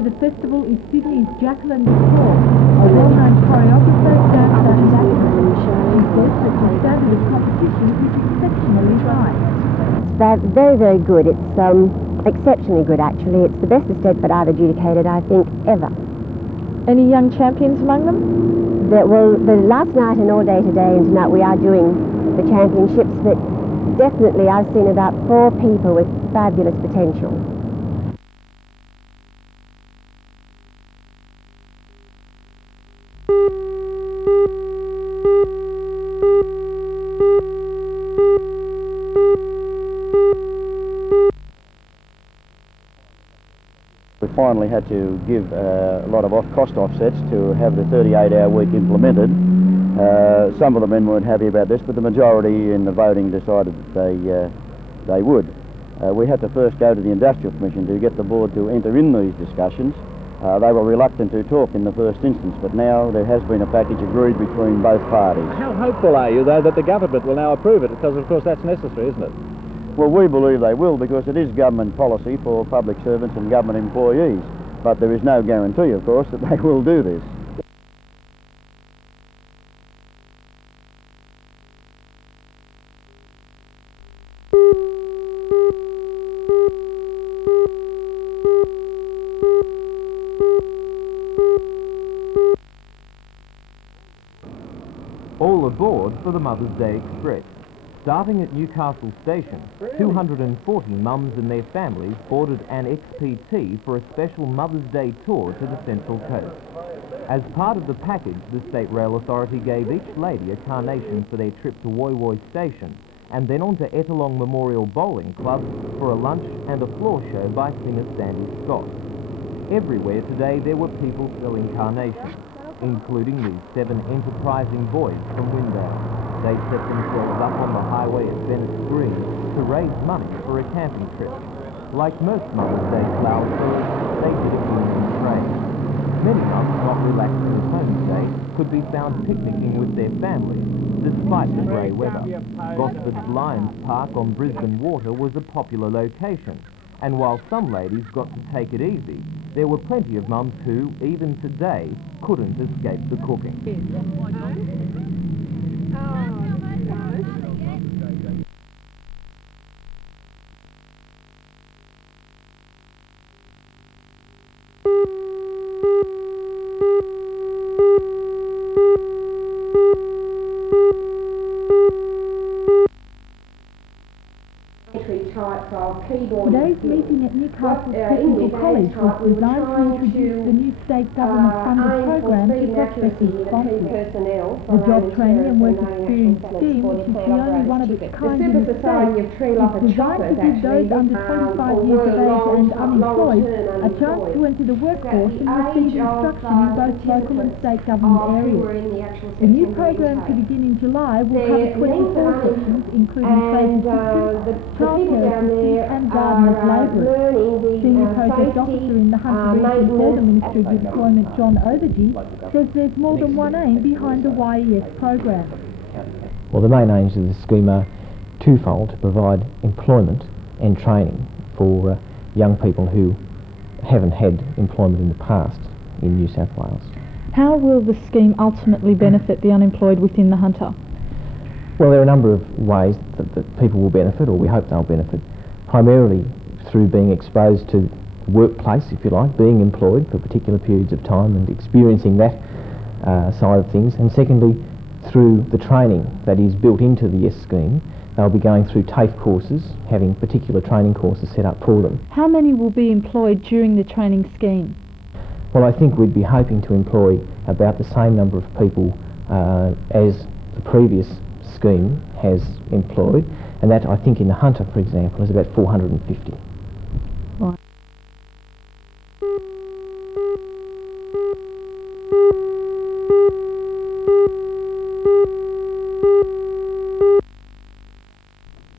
for the festival is Sydney's Jacqueline Torres, a well-known choreographer, dancer and actress. She says that the standard of competition is exceptionally high. It's very, very good. It's exceptionally good, actually. It's the best estate that I've adjudicated, I think, ever. Any young champions among them? Well, the last night and all day today and tonight we are doing the championships, but definitely I've seen about 4 people with fabulous potential. We finally had to give a lot of cost offsets to have the 38-hour week implemented. Some of the men weren't happy about this, but the majority in the voting decided that they would. We had to first go to the Industrial Commission to get the board to enter in these discussions. They were reluctant to talk in the first instance, but now there has been a package agreed between both parties. How hopeful are you, though, that the government will now approve it? Because, of course, that's necessary, isn't it? Well, we believe they will, because it is government policy for public servants and government employees. But there is no guarantee, of course, that they will do this. All aboard for the Mother's Day Express. Starting at Newcastle Station, 240 mums and their families boarded an XPT for a special Mother's Day tour to the Central Coast. As part of the package, the State Rail Authority gave each lady a carnation for their trip to Woy Woy Station, and then on to Ettalong Memorial Bowling Club for a lunch and a floor show by singer Sandy Scott. Everywhere today there were people selling carnations, including these 7 enterprising boys from Windale. They set themselves up on the highway at Bennett's Green to raise money for a camping trip. Like most Mother's Day flower sellers, they did it in trade. Many mums not relaxing at home today could be found picnicking with their families, despite the grey weather. Gosford's Lions Park on Brisbane Water was a popular location, and while some ladies got to take it easy, there were plenty of mums who, even today, couldn't escape the cooking. Today's meeting at Newcastle Technical College was designed to introduce the new state government-funded program to prospective sponsors. The Job Training and Work Experience Scheme, which is the only one of its kind in the state, is designed to give those under 25 years of age and unemployed a chance to enter the workforce and receive instruction in both local and state government areas. The new program, to begin in July, will cover 24 sections, including trade assistance, childcare assistance and gardener's labourers. Senior Project Officer in the Hunter Region for the Ministry of Employment, John Overgy, says there's more than one aim behind the YES program. Well, the main aims of the scheme are twofold: to provide employment and training for young people who haven't had employment in the past in New South Wales. How will the scheme ultimately benefit the unemployed within the Hunter? Well, there are a number of ways that people will benefit, or we hope they'll benefit, primarily through being exposed to the workplace, if you like, being employed for particular periods of time and experiencing that side of things, and secondly, through the training that is built into the YES scheme. They'll be going through TAFE courses, having particular training courses set up for them. How many will be employed during the training scheme? Well, I think we'd be hoping to employ about the same number of people as the previous scheme has employed, and that, I think, in the Hunter, for example, is about 450. Right.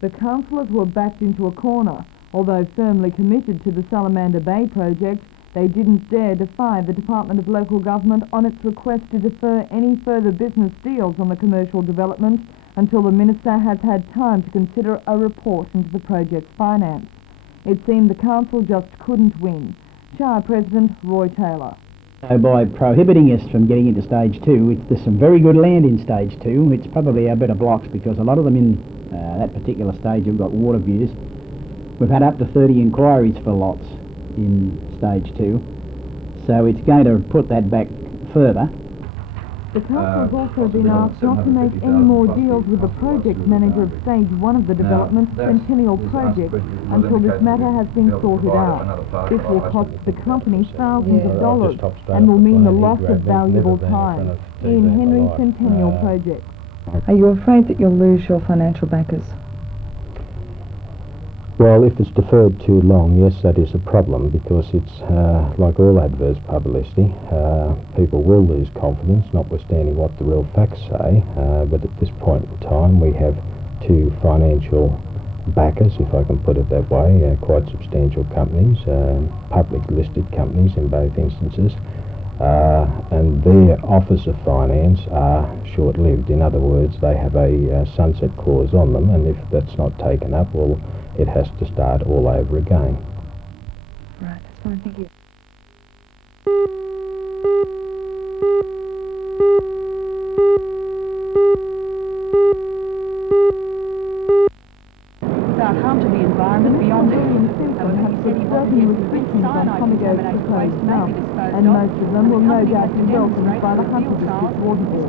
The councillors were backed into a corner. Although firmly committed to the Salamander Bay project, they didn't dare defy the Department of Local Government on its request to defer any further business deals on the commercial development until the Minister has had time to consider a report into the project's finance. It seemed the council just couldn't win. Shire President Roy Taylor. So by prohibiting us from getting into stage 2, there's some very good land in stage 2. It's probably our better blocks because a lot of them in that particular stage have got water views. We've had up to 30 inquiries for lots in stage 2, so it's going to put that back further. The council has also been asked not to make any more deals with the project manager of stage 1 of the development, Centennial Project, until this matter has been sorted out. This will cost the company thousands of dollars and will mean the loss of valuable time. Ian Henry, Centennial Project. Are you afraid that you'll lose your financial backers? Well, if it's deferred too long, yes, that is a problem because it's like all adverse publicity. People will lose confidence, notwithstanding what the real facts say. But at this point in time, we have 2 financial backers, if I can put it that way, quite substantial companies, public listed companies in both instances. And their offers of finance are short-lived. In other words, they have a sunset clause on them, and if that's not taken up, well, it has to start all over again. Right, that's fine, thank you. Without harm to the environment beyond it. Certain restrictions on Tomago's proposed dump, and most of them will no doubt be welcomed by the Hunter District Water Board.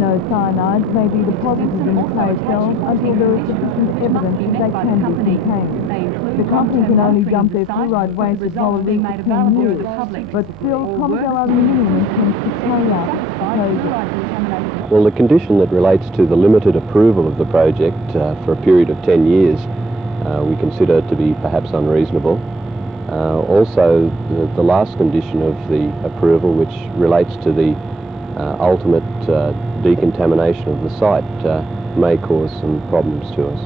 No cyanides may be deposited in the clay cells until there is sufficient evidence that they can be contained. The company can only dump their fluoride waste at Wallaroo for 10 years, but still Tomago Aluminium intends to carry out the project. Well, the condition that relates to the limited approval of the project for a period of 10 years we consider to be perhaps unreasonable. Also, the last condition of the approval, which relates to the ultimate decontamination of the site, may cause some problems to us.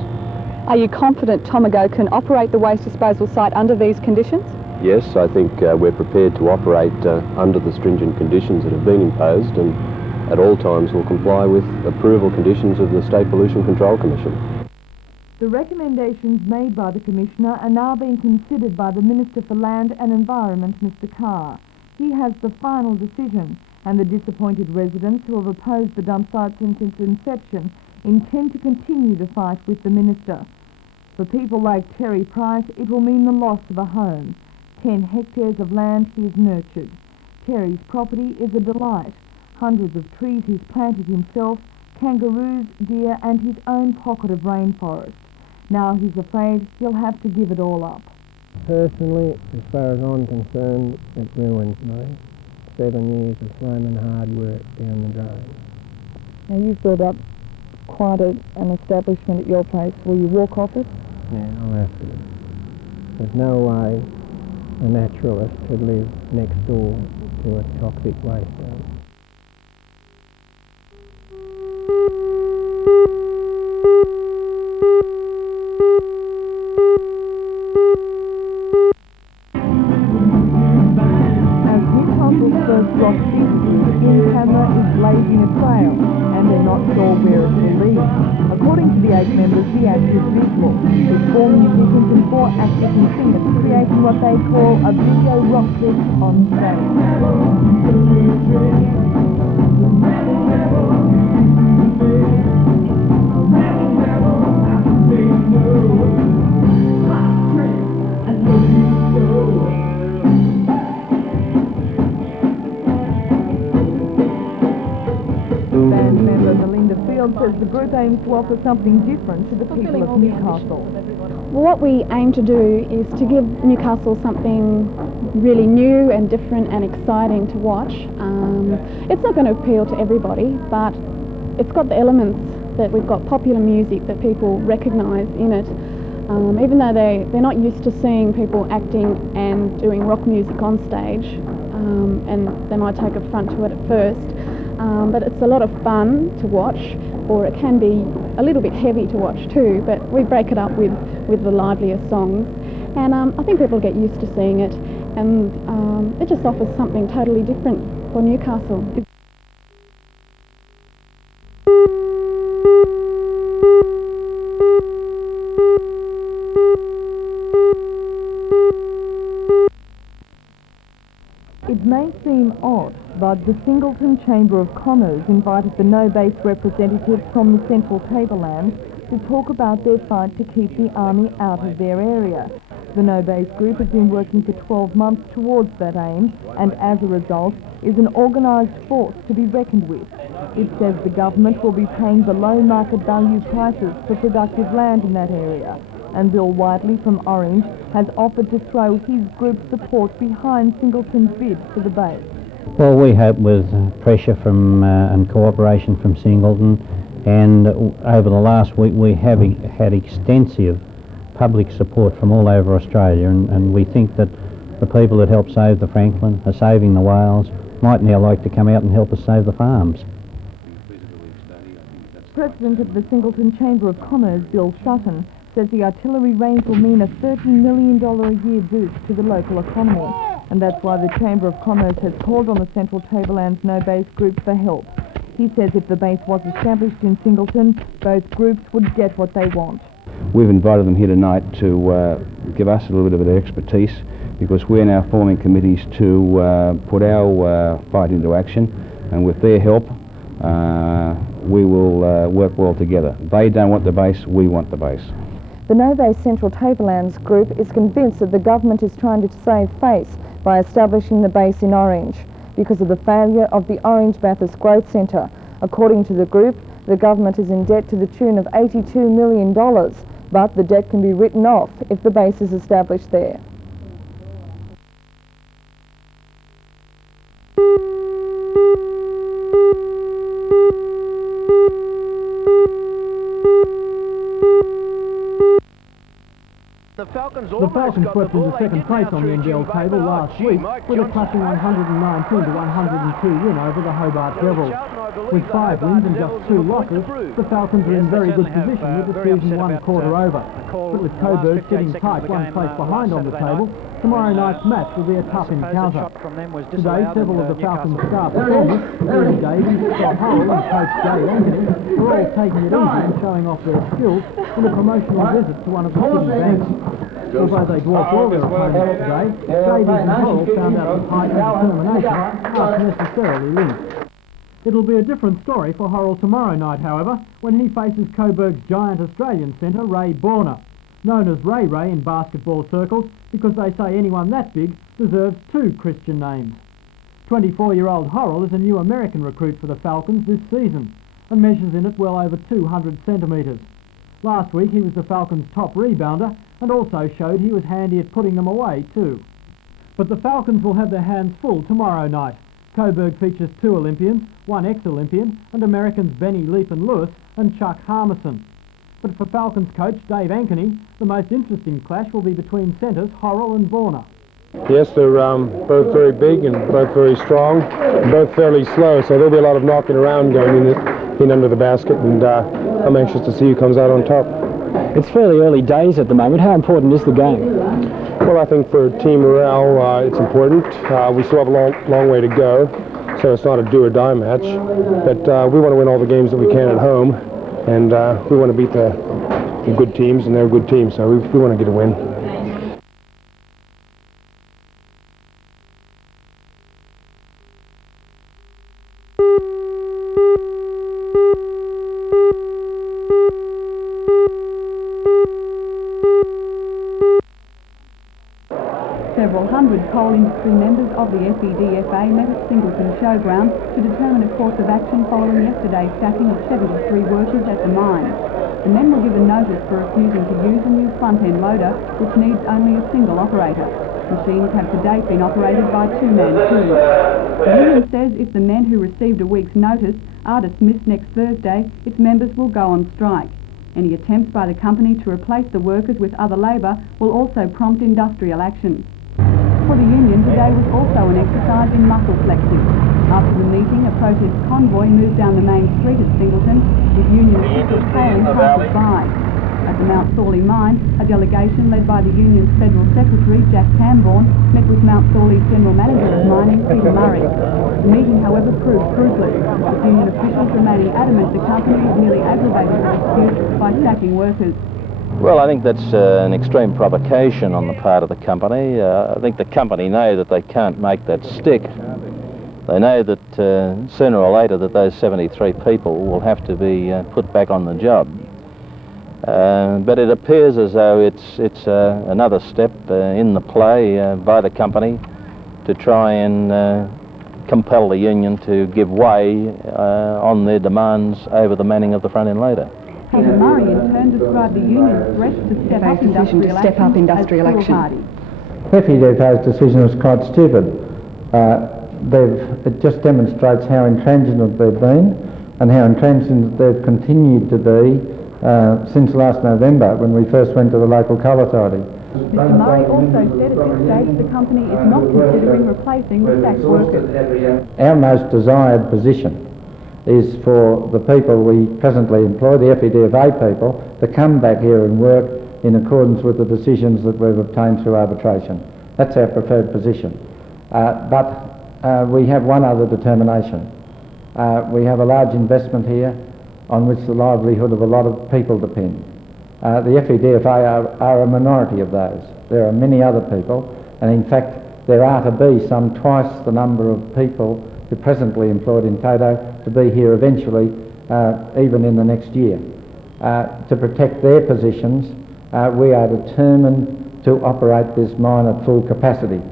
Are you confident Tomago can operate the waste disposal site under these conditions? Yes, I think we're prepared to operate under the stringent conditions that have been imposed, and at all times will comply with approval conditions of the State Pollution Control Commission. The recommendations made by the Commissioner are now being considered by the Minister for Land and Environment, Mr Carr. He has the final decision, and the disappointed residents who have opposed the dump site since its inception intend to continue the fight with the Minister. For people like Terry Price, it will mean the loss of a home. 10 hectares of land he has nurtured. Terry's property is a delight. Hundreds of trees he's planted himself, kangaroos, deer and his own pocket of rainforest. Now he's afraid he'll have to give it all up. Personally, as far as I'm concerned, it ruins me. 7 years of flaming hard work down the drain. Now you've built up quite an establishment at your place. Will you walk off it? Yeah, I'll have to. There's no way a naturalist could live next door to a toxic waste dump. First rock in-camera is blazing a trail, and they're not sure where it will lead. According to the 8 members, the act is visual, with 4 musicians and 4 actors and singers creating what they call a video rock fest on stage. Band member Melinda Field says the group aims to offer something different to the people of Newcastle. Well, what we aim to do is to give Newcastle something really new and different and exciting to watch. It's not going to appeal to everybody, but it's got the elements that we've got popular music that people recognise in it. Even though they're not used to seeing people acting and doing rock music on stage, and they might take a front to it at first. But it's a lot of fun to watch, or it can be a little bit heavy to watch too, but we break it up with the livelier songs. And I think people get used to seeing it, and it just offers something totally different for Newcastle. It may seem odd, but the Singleton Chamber of Commerce invited the no-base representatives from the Central Tablelands to talk about their fight to keep the Army out of their area. The no-base group has been working for 12 months towards that aim, and as a result is an organised force to be reckoned with. It says the government will be paying below market value prices for productive land in that area, and Bill Whiteley from Orange has offered to throw his group's support behind Singleton's bid for the base. Well, we hope with pressure from and cooperation from Singleton, and over the last week we have had extensive public support from all over Australia, and we think that the people that helped save the Franklin, are saving the whales, might now like to come out and help us save the farms. President of the Singleton Chamber of Commerce, Bill Sutton, says the artillery range will mean a $30 million a year boost to the local economy, and that's why the Chamber of Commerce has called on the Central Tablelands no-base group for help. He says if the base was established in Singleton, both groups would get what they want. We've invited them here tonight to give us a little bit of their expertise, because we're now forming committees to put our fight into action, and with their help we will work well together. They don't want the base, we want the base. The no-base Central Tablelands group is convinced that the government is trying to save face by establishing the base in Orange because of the failure of the Orange Bathurst Growth Centre. According to the group, the government is in debt to the tune of $82 million, but the debt can be written off if the base is established there. The Falcons swept into second place on the NBL table last week with a clutching 119-102 win over the Hobart Devils. With 5 wins and just 2 losses, the Falcons are in very good position with the season 1 quarter over. But with Coburg sitting tight 1 place behind on the table, tomorrow night's match will be a tough encounter. Today, several of the Falcons' star performers, including Davies, Scott Hull and coach Dave Anthony, are all taking it easy and showing off their skills in a promotional visit to one of the city banks. Although they dwarfed all their opponents today, Davies and Hull found out that height and determination aren't necessarily linked. It'll be a different story for Horrell tomorrow night, however, when he faces Coburg's giant Australian centre, Ray Borner, known as Ray Ray in basketball circles because they say anyone that big deserves 2 Christian names. 24-year-old Horrell is a new American recruit for the Falcons this season and measures in at well over 200 centimetres. Last week he was the Falcons' top rebounder and also showed he was handy at putting them away too. But the Falcons will have their hands full tomorrow night. Coburg features 2 Olympians, 1 ex-Olympian, and Americans Benny Leapin-Lewis and Chuck Harmison. But for Falcons coach Dave Ankeny, the most interesting clash will be between centres Horrell and Borner. Yes, they're both very big and both very strong, and both fairly slow, so there'll be a lot of knocking around going in under the basket, and I'm anxious to see who comes out on top. It's fairly early days at the moment. How important is the game? Well, I think for team morale it's important. We still have a long way to go, so it's not a do or die match, but we want to win all the games that we can at home, and we want to beat the good teams, and they're good teams, so we want to get a win. Several hundred coal industry members of the FEDFA met at Singleton Showground to determine a course of action following yesterday's sacking of 73 workers at the mine. The men were given notice for refusing to use a new front-end loader, which needs only a single operator. Machines have to date been operated by 2-man crews. The union says if the men who received a week's notice are dismissed next Thursday, its members will go on strike. Any attempts by the company to replace the workers with other labour will also prompt industrial action. For the union, today was also an exercise in muscle flexing. After the meeting, a protest convoy moved down the main street at Singleton, with union officials hailing passers-by. At the Mount Thorley mine, a delegation led by the union's Federal Secretary, Jack Camborne, met with Mount Thorley's General Manager of Mining, Peter Murray. The meeting, however, proved fruitless, with union officials remaining adamant the company had merely aggravated the dispute by sacking workers. Well, I think that's an extreme provocation on the part of the company. I think the company know that they can't make that stick. They know that sooner or later that those 73 people will have to be put back on the job. But it appears as though it's another step in the play by the company to try and compel the union to give way on their demands over the manning of the front end loader. Peter Murray in turn described the union's threat to step up industrial action. FEDFA's decision was quite stupid. It just demonstrates how intransigent they've been and how intransigent they've continued to be since last November when we first went to the local coal authority. Mr Murray also said at this stage the company is not considering replacing the sacked workers. Our most desired position is for the people we presently employ, the FEDFA people, to come back here and work in accordance with the decisions that we've obtained through arbitration. That's our preferred position. But we have one other determination. We have a large investment here on which the livelihood of a lot of people depend. The FEDFA are a minority of those. There are many other people, and in fact there are to be some twice the number of people who are presently employed in Toto to be here eventually, even in the next year. To protect their positions, we are determined to operate this mine at full capacity.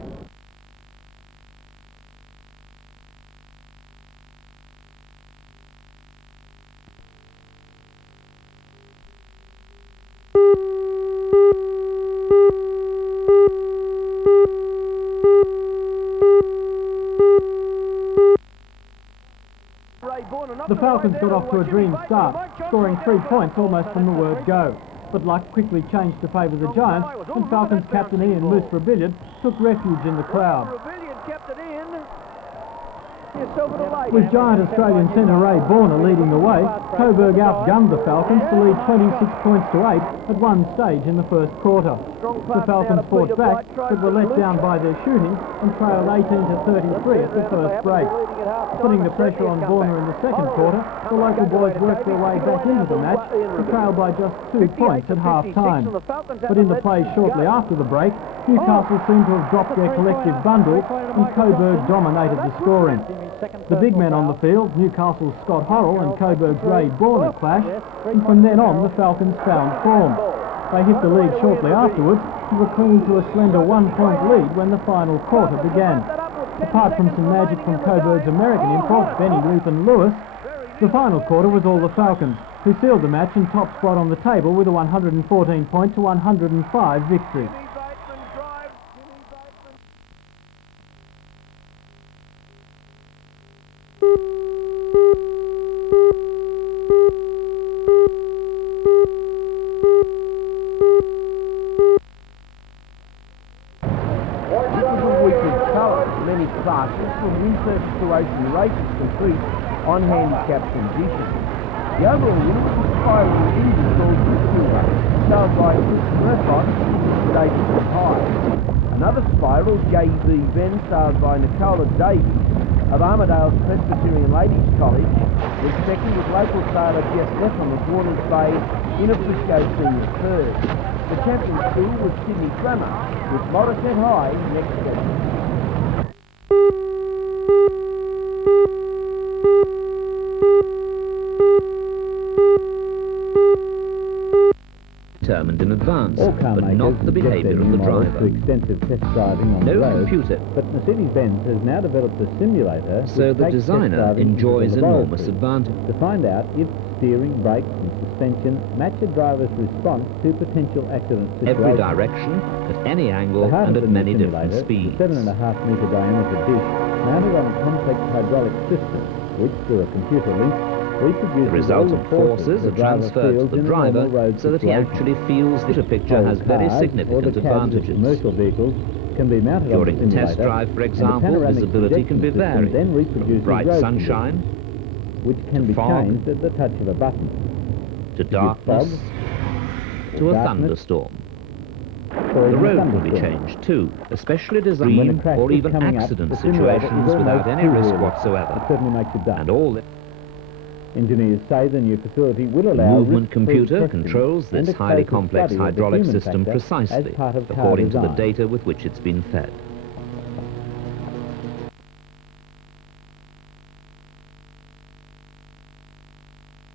The Falcons got off to a dream start, scoring 3 points almost from the word go. But luck quickly changed to favour the Giants, and Falcons captain Ian Moose-Rebillard took refuge in the crowd. With giant Australian centre Ray Borner leading the way, Coburg outgunned the Falcons to lead 26 points to 8 at one stage in the first quarter. The Falcons fought back, but were let down by their shooting and trailed 18 to 33 at the first break. Putting the pressure on Borner in the second quarter, the local boys worked their way back into the match to trail by just 2 points at half-time. But in the play shortly after the break, Newcastle seemed to have dropped their collective bundle and Coburg dominated the scoring. The big men on the field, Newcastle's Scott Horrell and Coburg's Ray Borner clashed, and from then on the Falcons found form. They hit the lead shortly afterwards and were clinging to a slender 1-point lead when the final quarter began. Apart from some magic from Coburg's American import, Benny Luthen Lewis, the final quarter was all the Falcons, who sealed the match in top spot on the table with a 114-point to 105 victory. From research to ocean races complete on handicapped conditions. The overall winner was spiral engine called Quicksilver, sailed by Chris Greffot at 8 high. Another spiral, J.V. Ben, sailed by Nicola Davies of Armidale's Presbyterian Ladies College, was second with local sailor Jeff Leffam of Waters Bay in a Frisco senior third. The champion school was Sydney Grammar, with Morisset High next second. Determined in advance, but not the behaviour of the driver. To extensive test driving on no the road, computer. But Mercedes-Benz has now developed a simulator so the designer enjoys enormous advantage. To find out if steering, brakes and suspension match a driver's response to potential accident situations. Every direction, at any angle and at many different speeds. The 7.5 metre diameter dish mounted on a complex hydraulic system, which through a computer link the resultant forces are transferred to the driver so that he actually feels that the picture has very significant advantages. During the test drive, for example, visibility can be varied, from bright sunshine, which can be changed at the touch of a button, to darkness, to a thunderstorm. The road can be changed too, especially designed or even accident situations without any risk whatsoever. It certainly makes it dark. And all Engineers say the new facility will The allow movement risk-free computer testing controls and this a highly closer complex study of the hydraulic human system factor as precisely part of car according to the design. data with which it's been fed.